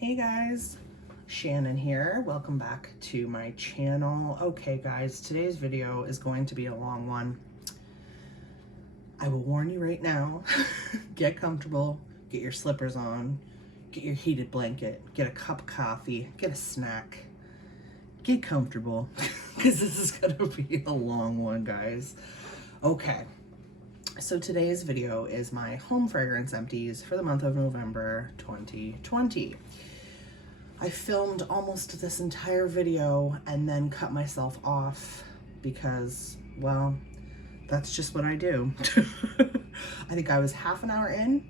Hey guys, Shannon here. Welcome back to my channel. Okay guys, today's video is going to be a long one. I will warn you right now, get comfortable, get your slippers on, get your heated blanket, get a cup of coffee, get a snack, get comfortable, because this is gonna be a long one, guys. Okay, so today's video is my home fragrance empties for the month of November 2020. I filmed almost this entire video and then cut myself off because, well, that's just what I do. I think I was half an hour in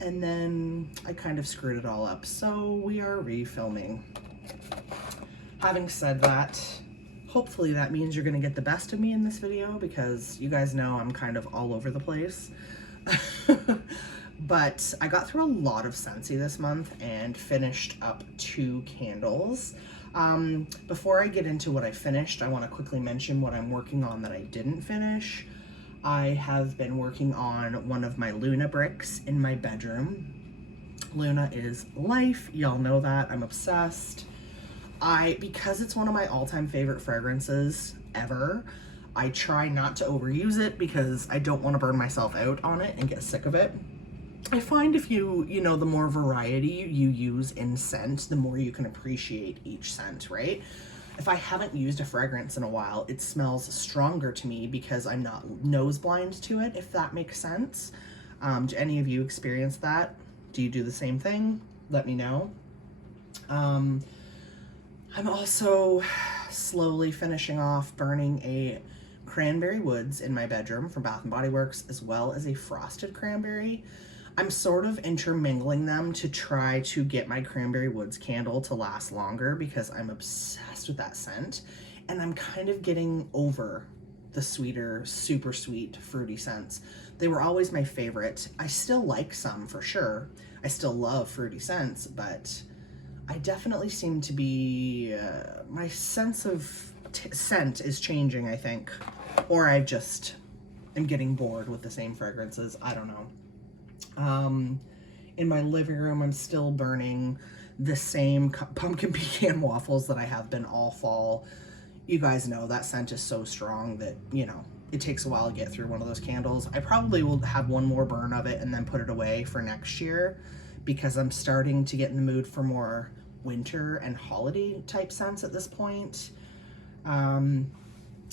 and then I kind of screwed it all up. So we are refilming. Having said that, hopefully that means you're gonna get the best of me in this video because you guys know I'm kind of all over the place. But I got through a lot of Scentsy this month and finished up 2 candles. Before I get into what I finished, I want to quickly mention what I'm working on that I didn't finish. I have been working on one of my Luna bricks in my bedroom. Luna is life, y'all know that, I'm obsessed. Because it's one of my all-time favorite fragrances ever, I try not to overuse it because I don't want to burn myself out on it and get sick of it. I find if you know, the more variety you use in scent, the more you can appreciate each scent, right? If I haven't used a fragrance in a while, it smells stronger to me because I'm not nose blind to it, if that makes sense. Do any of you experience that? Do you do the same thing? Let me know. I'm also slowly finishing off burning a cranberry woods in my bedroom from Bath & Body Works, as well as a frosted cranberry. I'm sort of intermingling them to try to get my cranberry woods candle to last longer because I'm obsessed with that scent, and I'm kind of getting over the sweeter, super sweet, fruity scents. They were always my favorite. I still like some for sure. I still love fruity scents, but I definitely seem to be, my sense of scent is changing, I think, or I just am getting bored with the same fragrances. I don't know. In my living room, I'm still burning the same pumpkin pecan waffles that I have been all fall. You guys know that scent is so strong that, you know, it takes a while to get through one of those candles. I probably will have one more burn of it and then put it away for next year because I'm starting to get in the mood for more winter and holiday type scents at this point.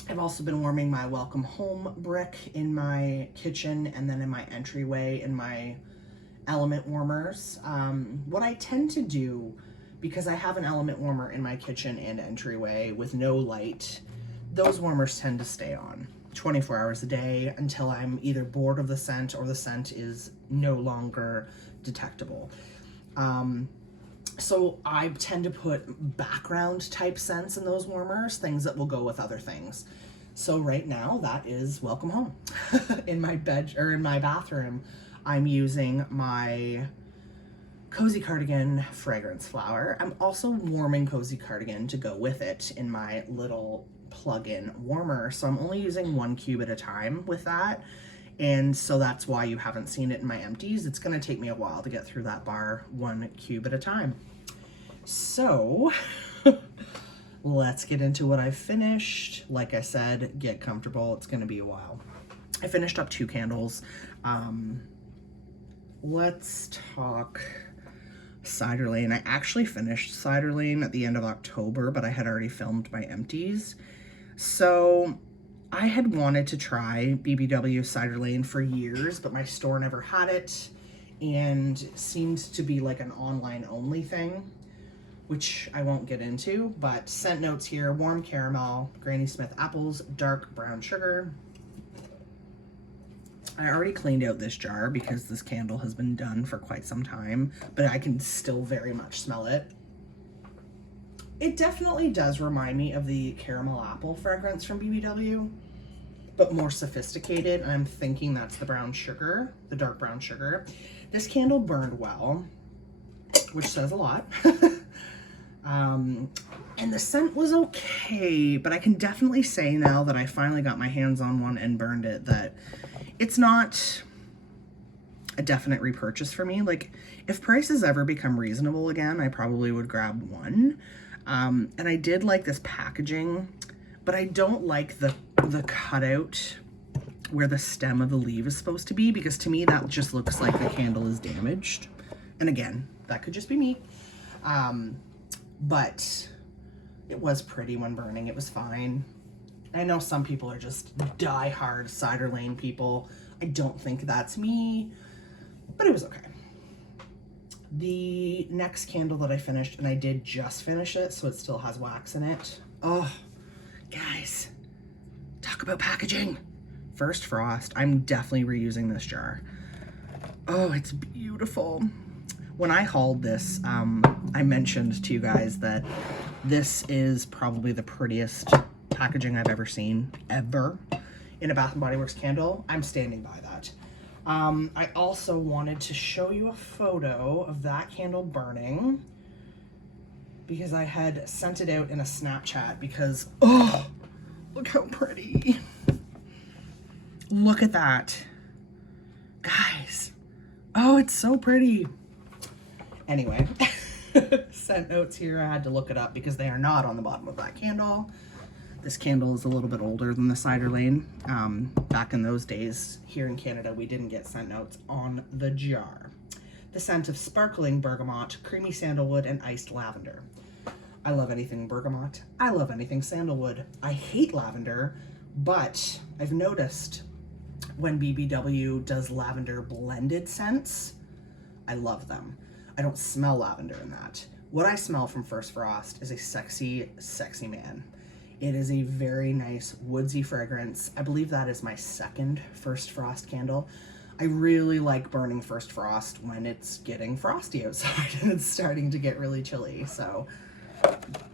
I've also been warming my welcome home brick in my kitchen and then in my entryway in my element warmers. What I tend to do, because I have an element warmer in my kitchen and entryway with no light, those warmers tend to stay on 24 hours a day until I'm either bored of the scent or the scent is no longer detectable. So I tend to put background type scents in those warmers, things that will go with other things. So right now that is welcome home. In my bed or in my bathroom, I'm using my Cozy Cardigan fragrance flower. I'm also warming Cozy Cardigan to go with it in my little plug-in warmer. So I'm only using 1 cube at a time with that. And so that's why you haven't seen it in my empties. It's gonna take me a while to get through that bar 1 cube at a time. So let's get into what I finished. Like I said, get comfortable. It's gonna be a while. I finished up 2 candles. Let's talk Cider Lane. I actually finished Cider Lane at the end of October, but I had already filmed my empties. So I had wanted to try BBW Cider Lane for years, but my store never had it and seemed to be like an online only thing, which I won't get into, but scent notes here: warm caramel, Granny Smith apples, dark brown sugar. I already cleaned out this jar because this candle has been done for quite some time, but I can still very much smell it. It definitely does remind me of the caramel apple fragrance from BBW, but more sophisticated, and I'm thinking that's the brown sugar, the dark brown sugar. This candle burned well, which says a lot. And the scent was okay, but I can definitely say now that I finally got my hands on one and burned it that it's not a definite repurchase for me. Like, If prices ever become reasonable again, I probably would grab one. And I did like this packaging, but I don't like the cutout where the stem of the leaf is supposed to be, because to me that just looks like the candle is damaged. And again, that could just be me. But it was pretty when burning. It was fine. I know some people are just die-hard cider lane people. I don't think that's me, but it was okay. The next candle that I finished, and I did just finish it, so it still has wax in it. Oh, guys, talk about packaging. First Frost. I'm definitely reusing this jar. Oh, it's beautiful. When I hauled this, I mentioned to you guys that this is probably the prettiest packaging I've ever seen, ever, in a Bath & Body Works candle. I'm standing by that. I also wanted to show you a photo of that candle burning, because I had sent it out in a Snapchat because, oh, look how pretty. Look at that. Guys. Oh, it's so pretty. Anyway, scent notes here. I had to look it up because they are not on the bottom of that candle. This candle is a little bit older than the cider lane. Back in those days, here in Canada, we didn't get scent notes on the jar. The scent of sparkling bergamot, creamy sandalwood, and iced lavender. I love anything bergamot. I love anything sandalwood. I hate lavender, but I've noticed when BBW does lavender blended scents, I love them. I don't smell lavender in that. What I smell from First Frost is a sexy, sexy man. It is a very nice woodsy fragrance. I believe that is my second First Frost candle. I really like burning First Frost when it's getting frosty outside and it's starting to get really chilly. So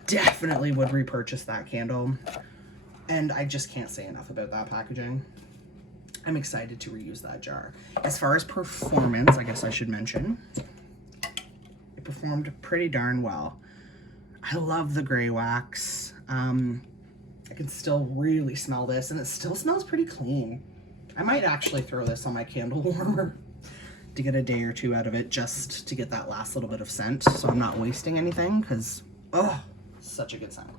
definitely would repurchase that candle. And I just can't say enough about that packaging. I'm excited to reuse that jar. As far as performance, I guess I should mention, it performed pretty darn well. I love the gray wax. I can still really smell this, and it still smells pretty clean. I might actually throw this on my candle warmer to get a day or two out of it, just to get that last little bit of scent, so I'm not wasting anything, because, oh, such a good scent.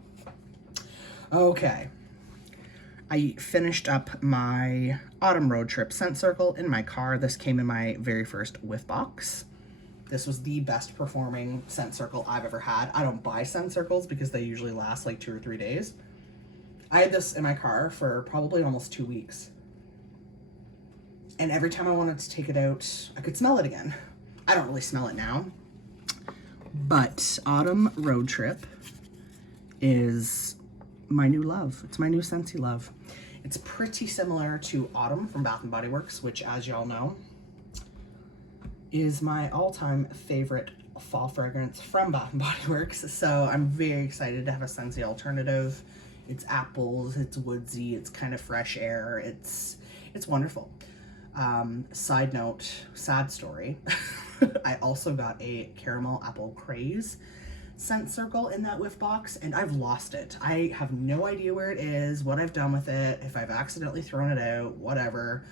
Okay. I finished up my Autumn Road Trip scent circle in my car. This came in my very first whiff box. This was the best performing scent circle I've ever had. I don't buy scent circles because they usually last like 2 or 3 days. I had this in my car for probably almost 2 weeks. And every time I wanted to take it out, I could smell it again. I don't really smell it now. But Autumn Road Trip is my new love. It's my new scentsy love. It's pretty similar to Autumn from Bath & Body Works, which, as y'all know, is my all-time favorite fall fragrance from Bath & Body Works. So I'm very excited to have a scentsy alternative. It's apples, it's woodsy, it's kind of fresh air. It's wonderful. Side note, sad story. I also got a caramel apple craze scent circle in that whiff box, and I've lost it. I have no idea where it is, what I've done with it, if I've accidentally thrown it out, whatever.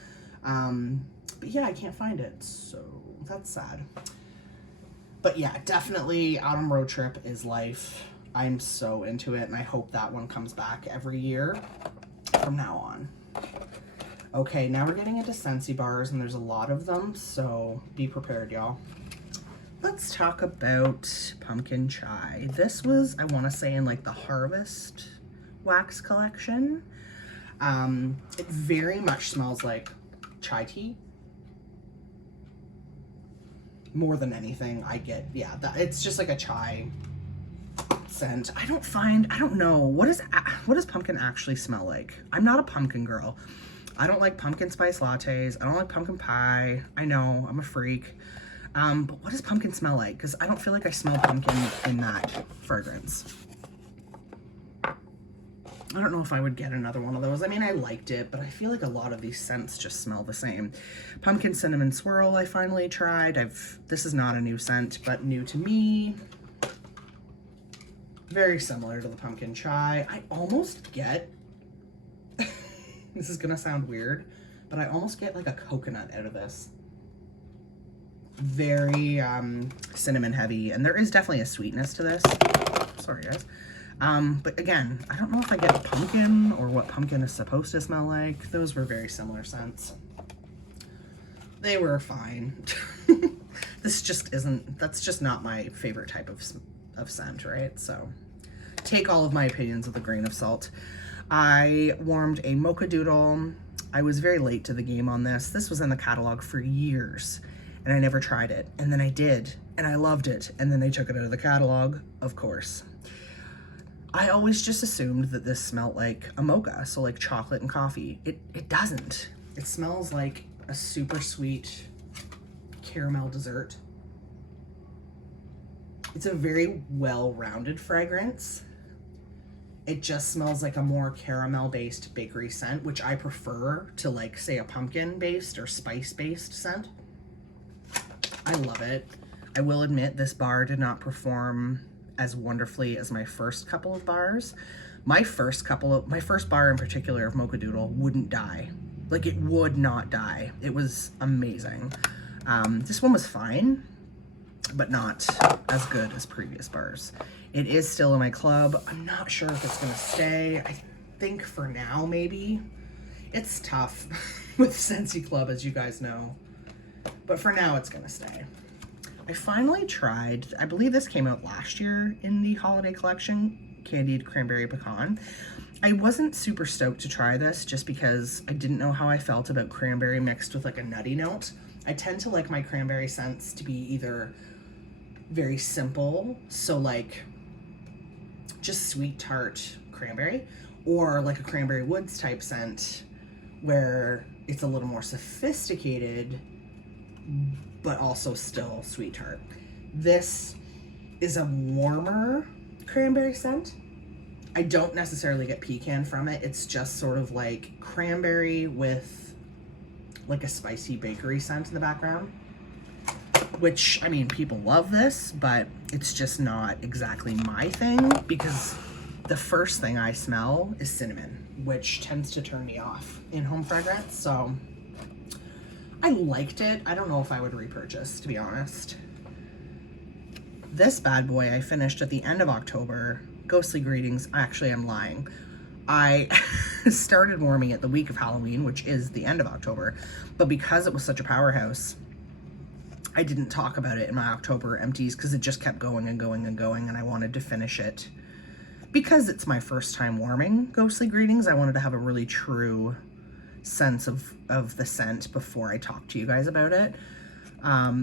But yeah, I can't find it, so that's sad. But yeah, definitely Autumn Road Trip is life. I'm so into it, and I hope that one comes back every year from now on. Okay, now we're getting into Scentsy bars, and there's a lot of them, so be prepared, y'all. Let's talk about pumpkin chai. This was, I want to say, in like the Harvest wax collection. It very much smells like chai tea. More than anything, I get, yeah, it's just like a chai scent. I don't know, what does pumpkin actually smell like? I'm not a pumpkin girl. I don't like pumpkin spice lattes. I don't like pumpkin pie. I know, I'm a freak. But what does pumpkin smell like? Because I don't feel like I smell pumpkin in that fragrance. I don't know if I would get another one of those. I mean, I liked it, but I feel like a lot of these scents just smell the same. Pumpkin cinnamon swirl I finally tried. This is not a new scent, but new to me. Very similar to the pumpkin chai. I almost get, this is gonna sound weird, but I almost get like a coconut out of this. very cinnamon heavy, and there is definitely a sweetness to this. Sorry guys. But again, I don't know if I get pumpkin or what pumpkin is supposed to smell like. Those were very similar scents. They were fine. This just isn't, that's just not my favorite type of scent, right? So take all of my opinions with a grain of salt. I warmed a Mocha Doodle. I was very late to the game on this. This was in the catalog for years and I never tried it. And then I did, and I loved it. And then they took it out of the catalog, of course. I always just assumed that this smelled like a mocha, so like chocolate and coffee. It doesn't. It smells like a super sweet caramel dessert. It's a very well-rounded fragrance. It just smells like a more caramel-based bakery scent, which I prefer to like, say, a pumpkin-based or spice-based scent. I love it. I will admit this bar did not perform as wonderfully as my first couple of bars. My first bar in particular of Mocha Doodle wouldn't die. Like, it would not die. It was amazing. This one was fine, but not as good as previous bars. It is still in my club. I'm not sure if it's gonna stay. I think for now, maybe. It's tough with Scentsy Club, as you guys know. But for now, it's gonna stay. I finally tried, I believe this came out last year in the holiday collection, Candied Cranberry Pecan. I wasn't super stoked to try this just because I didn't know how I felt about cranberry mixed with like a nutty note. I tend to like my cranberry scents to be either very simple, so like just sweet tart cranberry, or like a cranberry woods type scent where it's a little more sophisticated but also still sweet tart. This is a warmer cranberry scent. I don't necessarily get pecan from it. It's just sort of like cranberry with like a spicy bakery scent in the background, which, I mean, people love this, but it's just not exactly my thing because the first thing I smell is cinnamon, which tends to turn me off in home fragrance. So I liked it. I don't know if I would repurchase, to be honest. This bad boy I finished at the end of October. Ghostly Greetings. Actually, I'm lying. I started warming it the week of Halloween, which is the end of October, but because it was such a powerhouse, I didn't talk about it in my October empties because it just kept going and going and going, and I wanted to finish it. Because it's my first time warming Ghostly Greetings, I wanted to have a really true sense of the scent before I talk to you guys about it.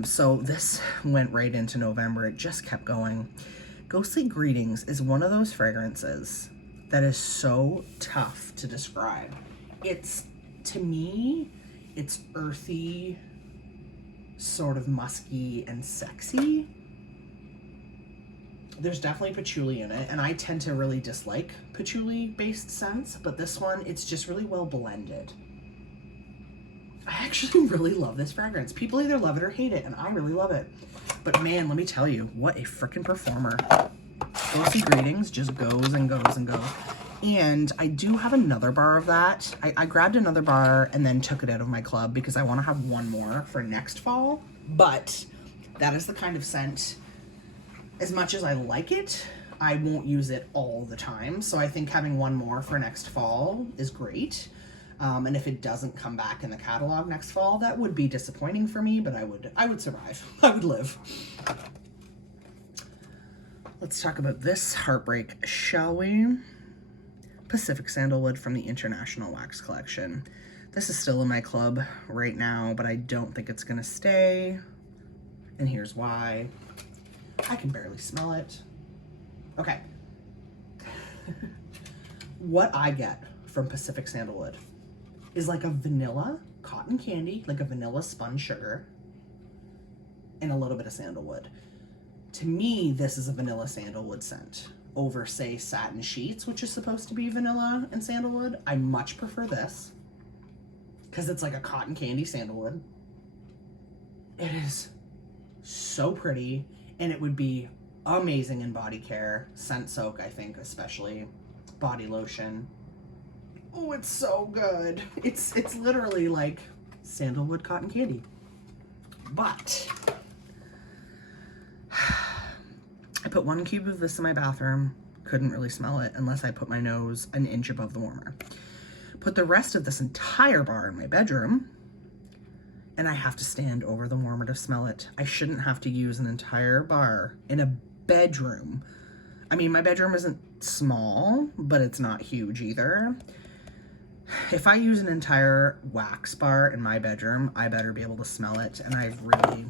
So this went right into November. It just kept going. Ghostly Greetings is one of those fragrances that is so tough to describe. It's, to me, it's earthy, sort of musky and sexy. There's definitely patchouli in it, and I tend to really dislike patchouli-based scents, but this one, it's just really well blended. I actually really love this fragrance. People either love it or hate it, and I really love it. But man, let me tell you, what a freaking performer. Ghostly Greetings just goes and goes and goes. And I do have another bar of that. I grabbed another bar and then took it out of my club because I want to have one more for next fall. But that is the kind of scent, as much as I like it, I won't use it all the time. So I think having one more for next fall is great. And if it doesn't come back in the catalog next fall, that would be disappointing for me, but I would survive. I would live. Let's talk about this heartbreak, shall we? Pacific Sandalwood from the International Wax Collection. This is still in my club right now, but I don't think it's gonna stay. And here's why. I can barely smell it. Okay. What I get from Pacific Sandalwood is like a vanilla cotton candy, like a vanilla spun sugar, and a little bit of sandalwood. To me, this is a vanilla sandalwood scent over, say, Satin Sheets, which is supposed to be vanilla and sandalwood. I much prefer this because it's like a cotton candy sandalwood. It is so pretty, and it would be amazing in body care, scent soak, I think, especially body lotion. Oh, it's so good. It's literally like sandalwood cotton candy. But put 1 cube of this in my bathroom, couldn't really smell it unless I put my nose an inch above the warmer. Put the rest of this entire bar in my bedroom, and I have to stand over the warmer to smell it. I shouldn't have to use an entire bar in a bedroom. I mean, my bedroom isn't small, but it's not huge either. If I use an entire wax bar in my bedroom, I better be able to smell it. And I've really,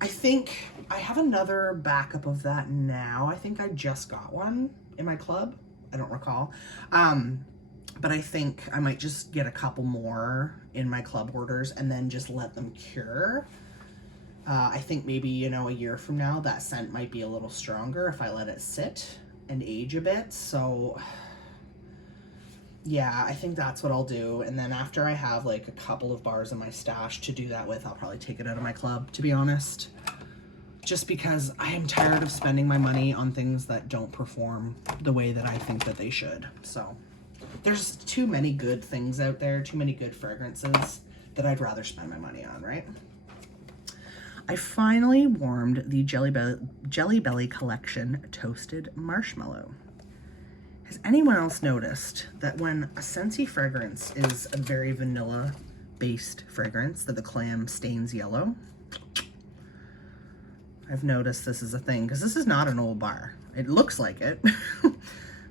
I think I have another backup of that now. I think I just got one in my club. I don't recall. But I think I might just get a couple more in my club orders and then just let them cure. I think maybe, you know, a year from now, that scent might be a little stronger if I let it sit and age a bit. So yeah, I think that's what I'll do. And then after I have like a couple of bars in my stash to do that with, I'll probably take it out of my club, to be honest. Just because I am tired of spending my money on things that don't perform the way that I think that they should. So there's too many good things out there, too many good fragrances that I'd rather spend my money on, right? I finally warmed the Jelly Belly Collection Toasted Marshmallow. Has anyone else noticed that when a Scentsy fragrance is a very vanilla-based fragrance, that the clam stains yellow? I've noticed this is a thing, because this is not an old bar. It looks like it,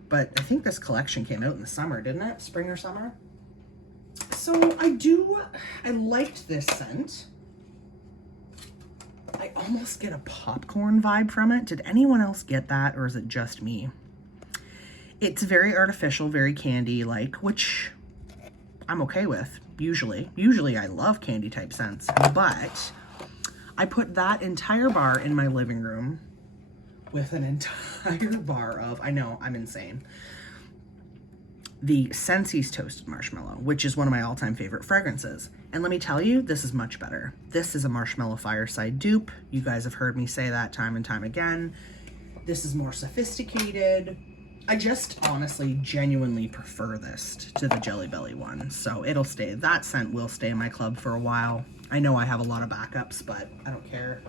but I think this collection came out in the summer, didn't it? Spring or summer? So I liked this scent. I almost get a popcorn vibe from it. Did anyone else get that, or is it just me? It's very artificial, very candy-like, which I'm okay with, usually. Usually I love candy type scents, but I put that entire bar in my living room with an entire bar of, I know, I'm insane, the Scentsy's Toasted Marshmallow, which is one of my all-time favorite fragrances. And let me tell you, this is much better. This is a Marshmallow Fireside dupe. You guys have heard me say that time and time again. This is more sophisticated. I just honestly, genuinely prefer this to the Jelly Belly one. So it'll stay, that scent will stay in my club for a while. I know I have a lot of backups, but I don't care.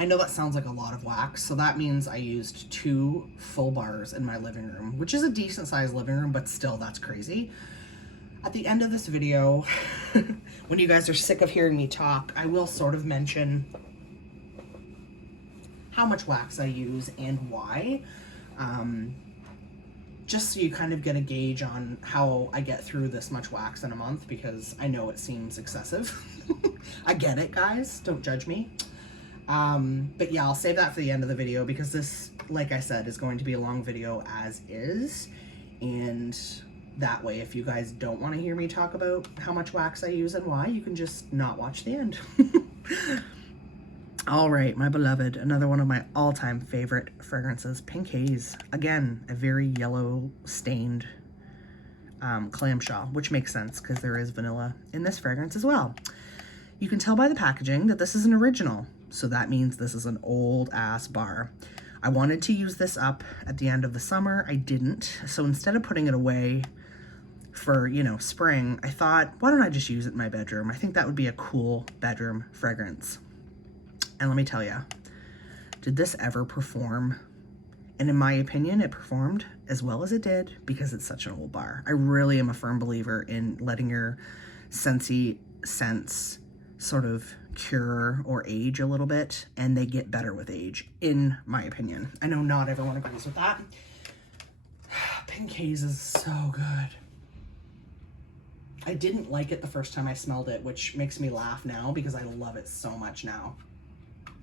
I know that sounds like a lot of wax, so that means I used 2 full bars in my living room, which is a decent sized living room, but still, that's crazy. At the end of this video, when you guys are sick of hearing me talk, I will sort of mention how much wax I use and why, just so you kind of get a gauge on how I get through this much wax in a month, because I know it seems excessive. I get it, guys, don't judge me. But yeah, I'll save that for the end of the video, because this, like I said, is going to be a long video as is, and that way, if you guys don't want to hear me talk about how much wax I use and why, you can just not watch the end. All right, my beloved, another one of my all-time favorite fragrances, Pink Haze. Again, a very yellow stained clamshell, which makes sense because there is vanilla in this fragrance as well. You can tell by the packaging that this is an original, so that means this is an old ass bar. I wanted to use this up at the end of the summer. I didn't, so instead of putting it away for, you know, spring, I thought, why don't I just use it in my bedroom? I think that would be a cool bedroom fragrance. And let me tell you, did this ever perform? And in my opinion, it performed as well as it did because it's such an old bar. I really am a firm believer in letting your Scentsy scents sort of cure or age a little bit, and they get better with age, in my opinion. I know not everyone agrees with that. Pink Haze is so good. I didn't like it the first time I smelled it, which makes me laugh now because I love it so much now.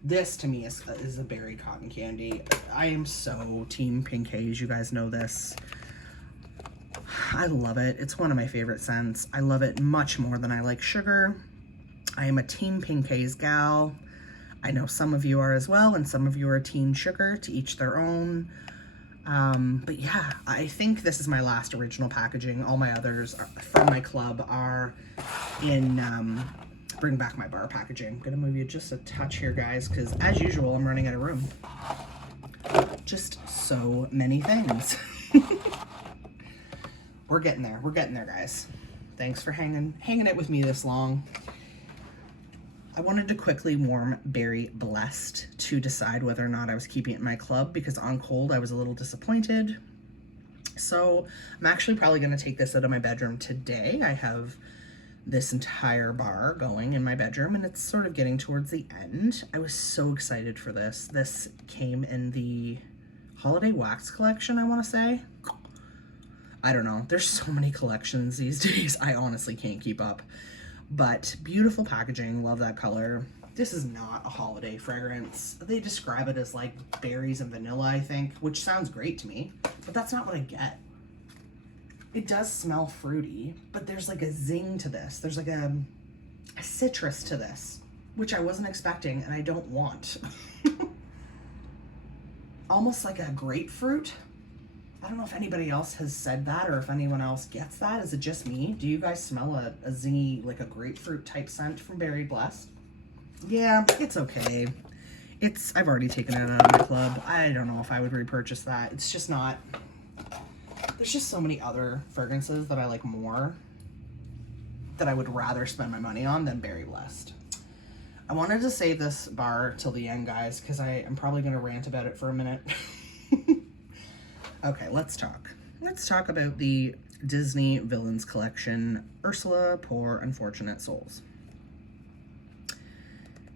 This to me is a berry cotton candy. I am so team Pink Haze, you guys know this. I love it. It's one of my favorite scents. I love it much more than I like sugar. I am a team Pink Haze gal. I know some of you are as well, and some of you are team sugar, to each their own. But yeah, I think this is my last original packaging. All my others from my club are in Bring Back My Bar packaging. I'm gonna move you just a touch here, guys, because as usual, I'm running out of room. Just so many things. We're getting there, guys. Thanks for hanging it with me this long. I wanted to quickly warm Berry Blessed to decide whether or not I was keeping it in my club, because on cold I was a little disappointed. So I'm actually probably going to take this out of my bedroom today. I have this entire bar going in my bedroom and it's sort of getting towards the end. I was so excited for this. This came in the Holiday Wax collection, I want to say. I don't know. There's so many collections these days. I honestly can't keep up. But beautiful packaging. Love that color. This is not a holiday fragrance. They describe it as like berries and vanilla, I think, which sounds great to me, but that's not what I get. It does smell fruity, but there's like a zing to this. There's like a citrus to this, which I wasn't expecting and I don't want. Almost like a grapefruit. I don't know if anybody else has said that or if anyone else gets that. Is it just me? Do you guys smell a zingy, like a grapefruit type scent from Berry Blessed? Yeah, it's okay. I've already taken it out of my club. I don't know if I would repurchase that. It's just not, there's just so many other fragrances that I like more, that I would rather spend my money on than Berry Blessed. I wanted to save this bar till the end, guys, because I am probably going to rant about it for a minute. Okay, let's talk. Let's talk about the Disney Villains Collection, Ursula Poor Unfortunate Souls.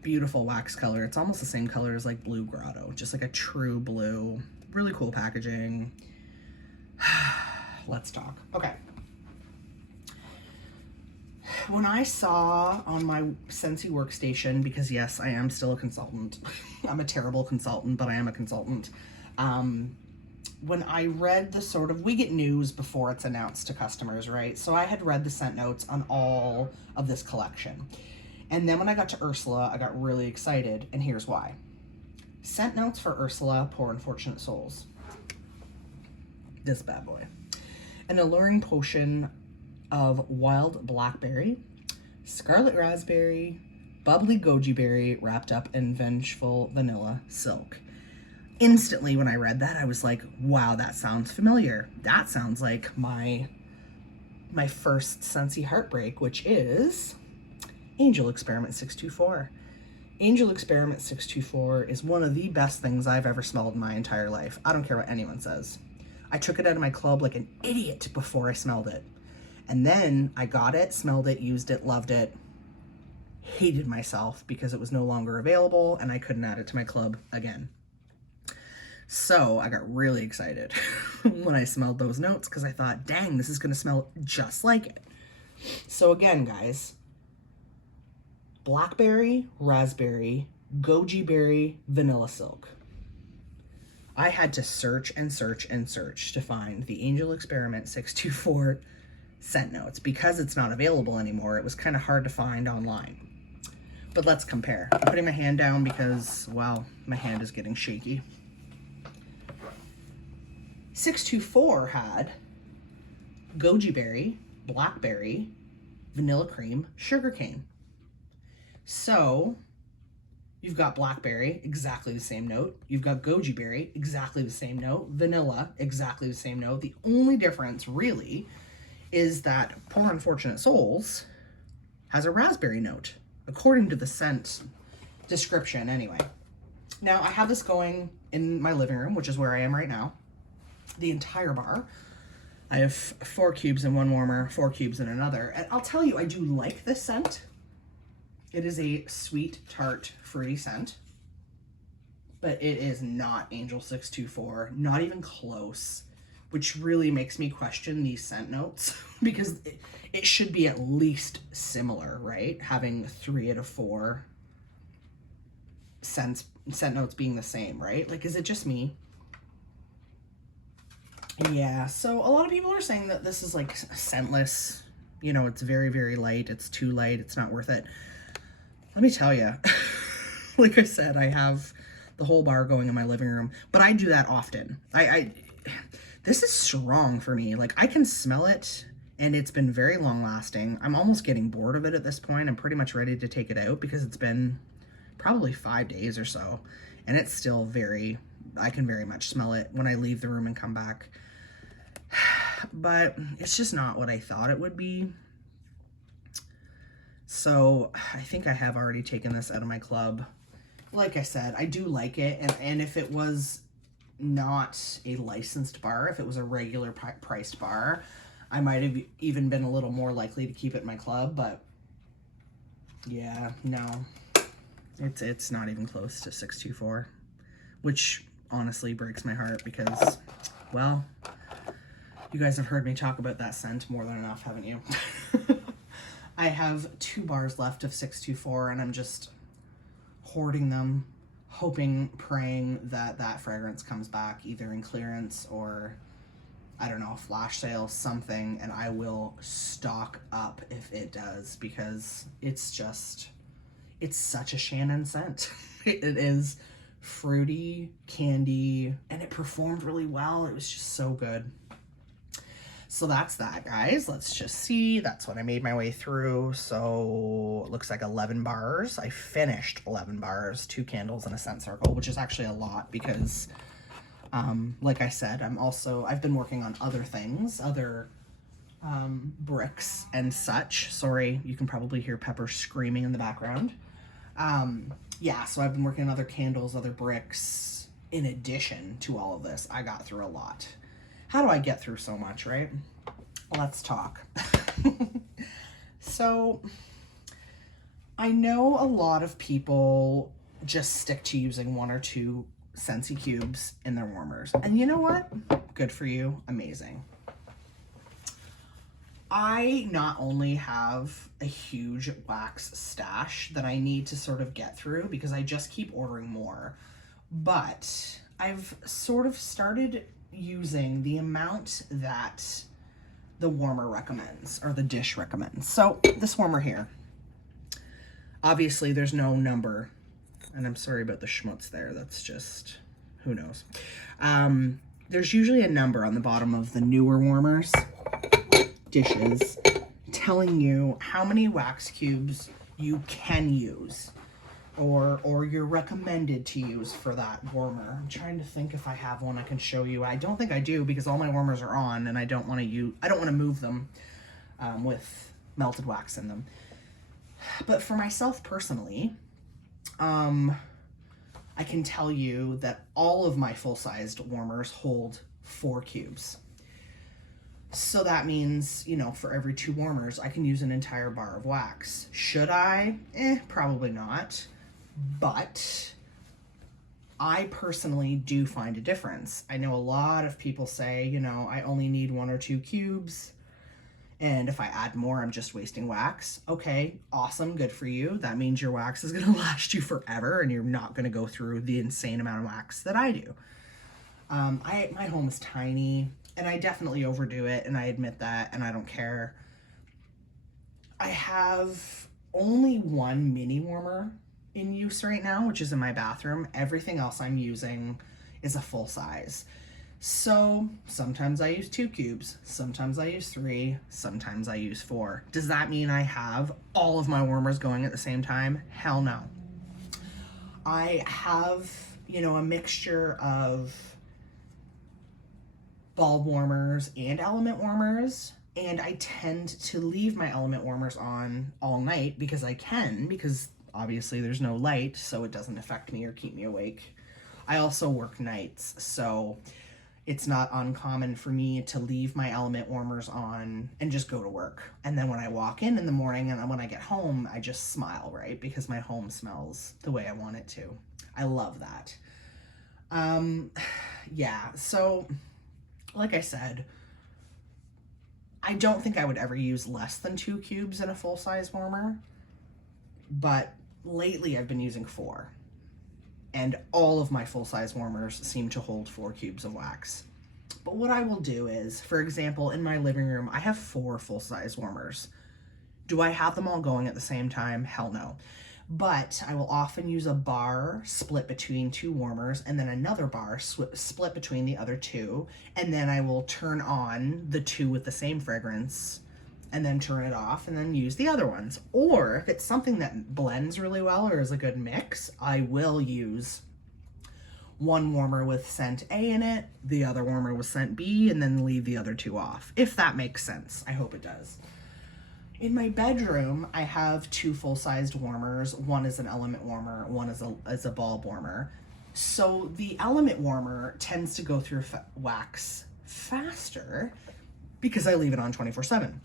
Beautiful wax color. It's almost the same color as like Blue Grotto, just like a true blue. Really cool packaging. Let's talk. Okay. When I saw on my Scentsy workstation, because yes, I am still a consultant. I'm a terrible consultant, but I am a consultant. When I read the sort of, we get news before it's announced to customers, right? So I had read the scent notes on all of this collection. And then when I got to Ursula, I got really excited, and here's why. Scent notes for Ursula Poor Unfortunate Souls. This bad boy. An alluring potion of wild blackberry, scarlet raspberry, bubbly goji berry wrapped up in vengeful vanilla silk. Instantly when I read that, I was like, wow, that sounds familiar. That sounds like my first Scentsy heartbreak, which is Angel Experiment 624. Angel Experiment 624 is one of the best things I've ever smelled in my entire life. I don't care what anyone says. I took it out of my club like an idiot before I smelled it. And then I got it, smelled it, used it, loved it, hated myself because it was no longer available and I couldn't add it to my club again. So I got really excited when I smelled those notes because I thought, dang, this is going to smell just like it. So again, guys, blackberry, raspberry, goji berry, vanilla silk. I had to search and search and search to find the Angel Experiment 624 scent notes because it's not available anymore. It was kind of hard to find online. But let's compare. I'm putting my hand down because, well, my hand is getting shaky. 624 had goji berry, blackberry, vanilla cream, sugarcane. So you've got blackberry, exactly the same note. You've got goji berry, exactly the same note. Vanilla, exactly the same note. The only difference really is that Poor Unfortunate Souls has a raspberry note, according to the scent description anyway. Now I have this going in my living room, which is where I am right now. The entire bar. I have 4 cubes in one warmer, 4 cubes in another. And I'll tell you, I do like this scent. It is a sweet, tart, fruity scent. But it is not Angel 624, not even close, which really makes me question these scent notes because it should be at least similar, right? Having 3 out of 4 scent notes being the same, right? Like, is it just me? Yeah, so a lot of people are saying that this is like scentless. You know, it's very, very light. It's too light. It's not worth it. Let me tell you, like I said, I have the whole bar going in my living room, but I do that often. This is strong for me. Like I can smell it and it's been very long lasting. I'm almost getting bored of it at this point. I'm pretty much ready to take it out because it's been probably 5 days or so and it's still I can very much smell it when I leave the room and come back. But it's just not what I thought it would be. So I think I have already taken this out of my club. Like I said, I do like it, and if it was not a licensed bar, if it was a regular priced bar, I might have even been a little more likely to keep it in my club, but yeah, no. It's not even close to 624, which honestly breaks my heart because, well, you guys have heard me talk about that scent more than enough, haven't you? I have 2 bars left of 624, and I'm just hoarding them, hoping, praying that that fragrance comes back either in clearance or, I don't know, flash sale, something, and I will stock up if it does, because it's just, it's such a Shannon scent. It is fruity, candy, and it performed really well. It was just so good. So that's that, guys. Let's just see. That's what I made my way through. So it looks like 11 bars. I finished 11 bars, 2 candles and a scent circle, which is actually a lot because, like I said, I've been working on other things, other bricks and such. Sorry, you can probably hear Pepper screaming in the background. Yeah, so I've been working on other candles, other bricks. In addition to all of this, I got through a lot. How do I get through so much, right? Let's talk. So, I know a lot of people just stick to using 1 or 2 Scentsy cubes in their warmers. And you know what? Good for you. Amazing. I not only have a huge wax stash that I need to sort of get through because I just keep ordering more, but I've sort of started using the amount that the warmer recommends, or the dish recommends. So this warmer here, obviously there's no number, and I'm sorry about the schmutz there, that's just, who knows. There's usually a number on the bottom of the newer warmers, dishes, telling you how many wax cubes you can use, or you're recommended to use for that warmer. I'm trying to think if I have one I can show you. I don't think I do because all my warmers are on and I don't want to move them with melted wax in them. But for myself personally, I can tell you that all of my full-sized warmers hold 4 cubes. So that means, you know, for every 2 warmers, I can use an entire bar of wax. Should I? Probably not. But I personally do find a difference. I know a lot of people say, you know, I only need 1 or 2 cubes, and if I add more, I'm just wasting wax. Okay, awesome, good for you. That means your wax is gonna last you forever, and you're not gonna go through the insane amount of wax that I do. My home is tiny, and I definitely overdo it, and I admit that, and I don't care. I have only 1 mini warmer in use right now, which is in my bathroom. Everything else I'm using is a full size. So sometimes I use 2 cubes, sometimes I use 3, sometimes I use 4. Does that mean I have all of my warmers going at the same time? Hell no. I have, you know, a mixture of bulb warmers and element warmers, and I tend to leave my element warmers on all night because I can, because obviously there's no light, so it doesn't affect me or keep me awake. I also work nights, so it's not uncommon for me to leave my element warmers on and just go to work. And then when I walk in the morning and when I get home, I just smile, right? Because my home smells the way I want it to. I love that. Yeah, so like I said, I don't think I would ever use less than 2 cubes in a full-size warmer, but lately I've been using 4, and all of my full-size warmers seem to hold 4 cubes of wax. But what I will do is, for example, in my living room, I have 4 full-size warmers. Do I have them all going at the same time? Hell no. But I will often use a bar split between 2 warmers and then another bar split between the other 2, and then I will turn on the 2 with the same fragrance and then turn it off and then use the other ones. Or if it's something that blends really well or is a good mix, I will use 1 warmer with scent A in it, the other warmer with scent B, and then leave the other 2 off, if that makes sense. I hope it does. In my bedroom, I have two full-sized warmers. One is an element warmer, one is a bulb warmer. So the element warmer tends to go through wax faster because I leave it on 24/7.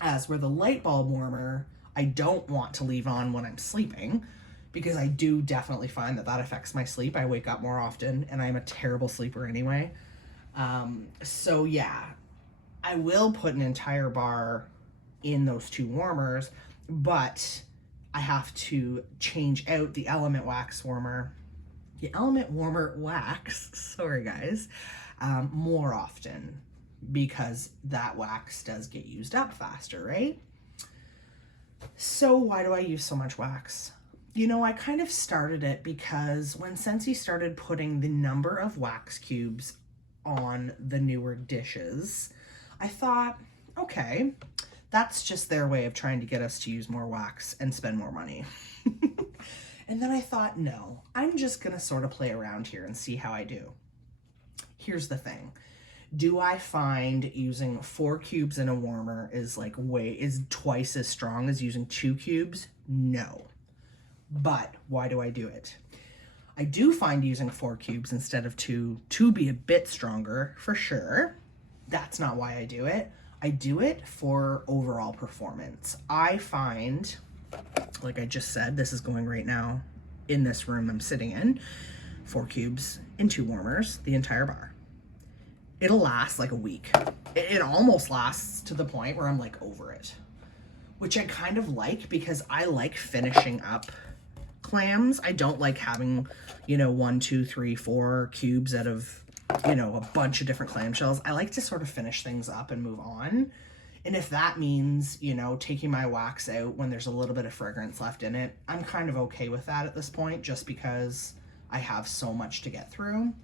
As where the light bulb warmer, I don't want to leave on when I'm sleeping because I do definitely find that affects my sleep. I wake up more often and I'm a terrible sleeper anyway. So yeah, I will put an entire bar in those two warmers, but I have to change out the element wax warmer, sorry guys, more often because that wax does get used up faster, right? So why do I use so much wax? You know, I kind of started it because when Scentsy started putting the number of wax cubes on the newer dishes, I thought, okay, that's just their way of trying to get us to use more wax and spend more money. And then I thought, no, I'm just gonna sort of play around here and see how I do. Here's the thing. Do I find using 4 cubes in a warmer is twice as strong as using 2 cubes? No. But why do I do it? I do find using 4 cubes instead of 2 to be a bit stronger, for sure. That's not why I do it. I do it for overall performance. I find, like I just said, this is going right now in this room I'm sitting in, 4 cubes in 2 warmers, the entire bar. It'll last like a week. It almost lasts to the point where I'm like over it, which I kind of like because I like finishing up clams. I don't like having, 1, 2, 3, 4 cubes out of, a bunch of different clamshells. I like to sort of finish things up and move on. And if that means, taking my wax out when there's a little bit of fragrance left in it, I'm kind of okay with that at this point, just because I have so much to get through.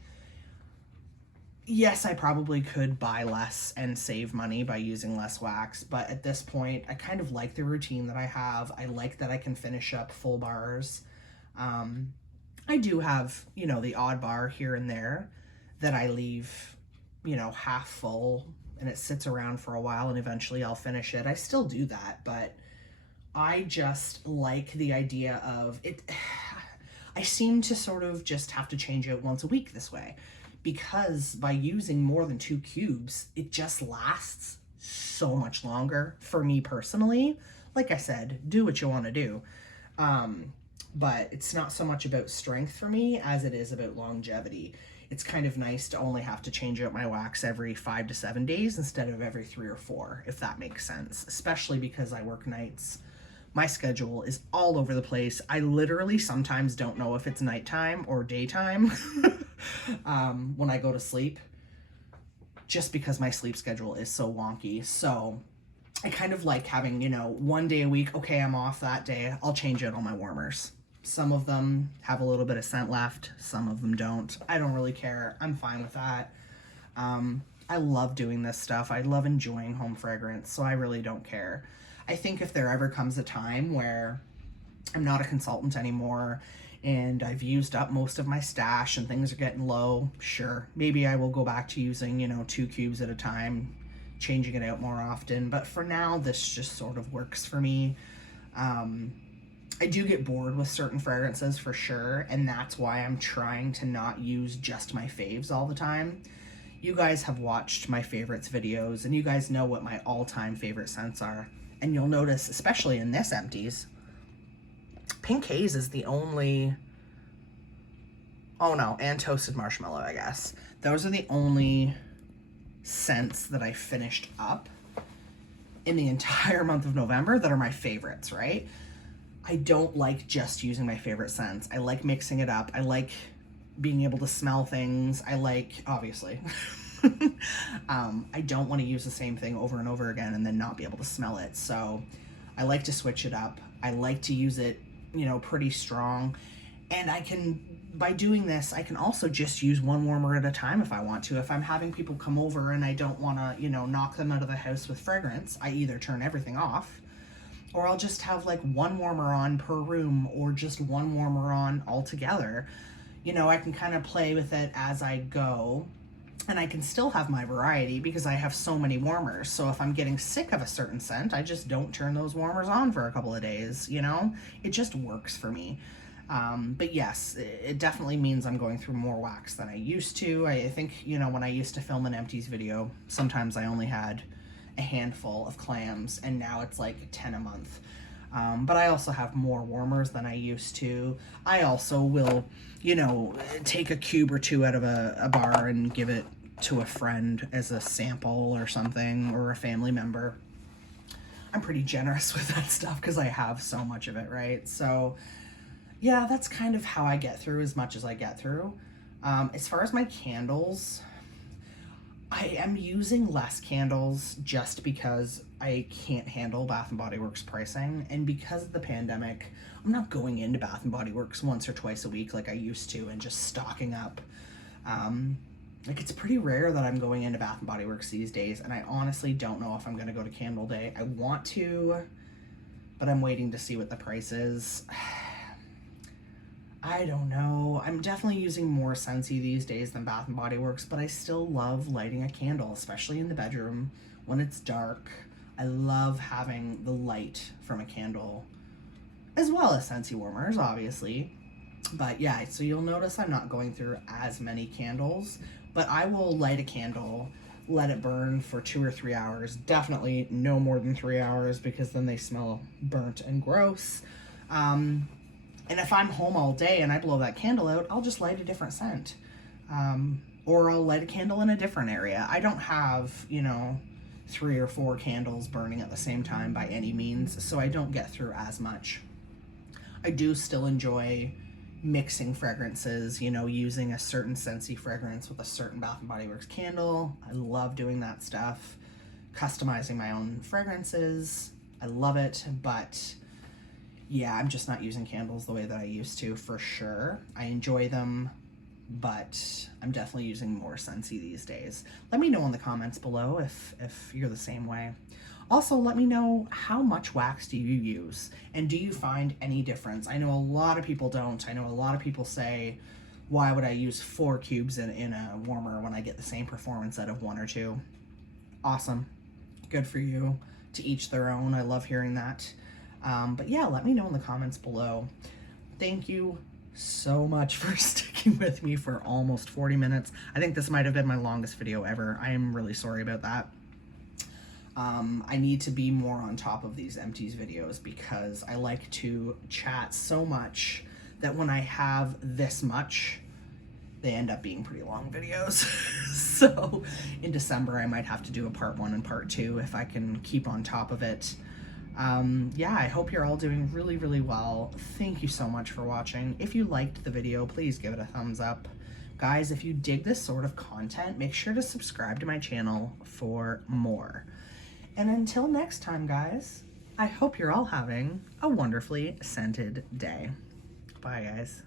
Yes, I probably could buy less and save money by using less wax, but at this point, I kind of like the routine that I have. I like that I can finish up full bars. I do have, the odd bar here and there that I leave, half full and it sits around for a while and eventually I'll finish it. I still do that, but I just like the idea of it. I seem to sort of just have to change it once a week this way, because by using more than 2 cubes, it just lasts so much longer for me personally. Like I said, do what you want to do. But it's not so much about strength for me as it is about longevity. It's kind of nice to only have to change out my wax every 5 to 7 days instead of every 3 or 4, if that makes sense, especially because I work nights. My schedule is all over the place. I literally sometimes don't know if it's nighttime or daytime when I go to sleep, just because my sleep schedule is so wonky. So I kind of like having, 1 day a week, okay, I'm off that day, I'll change out all my warmers. Some of them have a little bit of scent left, some of them don't. I don't really care. I'm fine with that. I love doing this stuff. I love enjoying home fragrance, so I really don't care. I think if there ever comes a time where I'm not a consultant anymore and I've used up most of my stash and things are getting low, sure, maybe I will go back to using, 2 cubes at a time, changing it out more often. But for now, this just sort of works for me. I do get bored with certain fragrances for sure, and that's why I'm trying to not use just my faves all the time. You guys have watched my favorites videos, and you guys know what my all-time favorite scents are. And you'll notice, especially in this Empties, Pink Haze is the only... Oh no, and Toasted Marshmallow, I guess. Those are the only scents that I finished up in the entire month of November that are my favorites, right? I don't like just using my favorite scents. I like mixing it up. I like being able to smell things. I like, obviously, I don't want to use the same thing over and over again and then not be able to smell it. So I like to switch it up. I like to use it, pretty strong. And I can, by doing this, I can also just use 1 warmer at a time if I want to. If I'm having people come over and I don't want to, knock them out of the house with fragrance, I either turn everything off, or I'll just have like 1 warmer on per room, or just 1 warmer on altogether. I can kind of play with it as I go. And I can still have my variety because I have so many warmers. So if I'm getting sick of a certain scent, I just don't turn those warmers on for a couple of days, you know? It just works for me. But yes, it definitely means I'm going through more wax than I used to. I think, you know, when I used to film an Empties video, sometimes I only had a handful of clams, and now it's like 10 a month. But I also have more warmers than I used to. I also will, you know, take a cube or two out of a bar and give it to a friend as a sample or something, or a family member. I'm pretty generous with that stuff because I have so much of it, right? So yeah, that's kind of how I get through as much as I get through. As far as my candles, I am using less candles just because I can't handle Bath & Body Works pricing, and because of the pandemic, I'm not going into Bath & Body Works once or twice a week like I used to and just stocking up. Like, it's pretty rare that I'm going into Bath & Body Works these days, and I honestly don't know if I'm going to go to Candle Day. I want to, but I'm waiting to see what the price is. I don't know. I'm definitely using more Scentsy these days than Bath & Body Works, but I still love lighting a candle, especially in the bedroom when it's dark. I love having the light from a candle, as well as Scentsy warmers, obviously. But yeah, so you'll notice I'm not going through as many candles, but I will light a candle, let it burn for 2 or 3 hours. Definitely no more than 3 hours, because then they smell burnt and gross. And if I'm home all day and I blow that candle out, I'll just light a different scent. Or I'll light a candle in a different area. I don't have, you know, 3 or 4 candles burning at the same time by any means, so I don't get through as much. I do still enjoy mixing fragrances, you know, using a certain Scentsy fragrance with a certain Bath & Body Works candle. I love doing that stuff. Customizing my own fragrances. I love it, but yeah, I'm just not using candles the way that I used to, for sure. I enjoy them, but I'm definitely using more Scentsy these days. Let me know in the comments below if you're the same way. Also, let me know, how much wax do you use? And do you find any difference? I know a lot of people don't. I know a lot of people say, why would I use 4 cubes in a warmer when I get the same performance out of 1 or 2? Awesome. Good for you. To each their own. I love hearing that. But yeah, let me know in the comments below. Thank you so much for sticking with me for almost 40 minutes. I think this might have been my longest video ever. I am really sorry about that. I need to be more on top of these Empties videos, because I like to chat so much that when I have this much, they end up being pretty long videos. So in December, I might have to do a part 1 and part 2 if I can keep on top of it. Yeah, I hope you're all doing really, really well. Thank you so much for watching. If you liked the video, please give it a thumbs up. Guys, if you dig this sort of content, make sure to subscribe to my channel for more. And until next time, guys, I hope you're all having a wonderfully scented day. Bye, guys.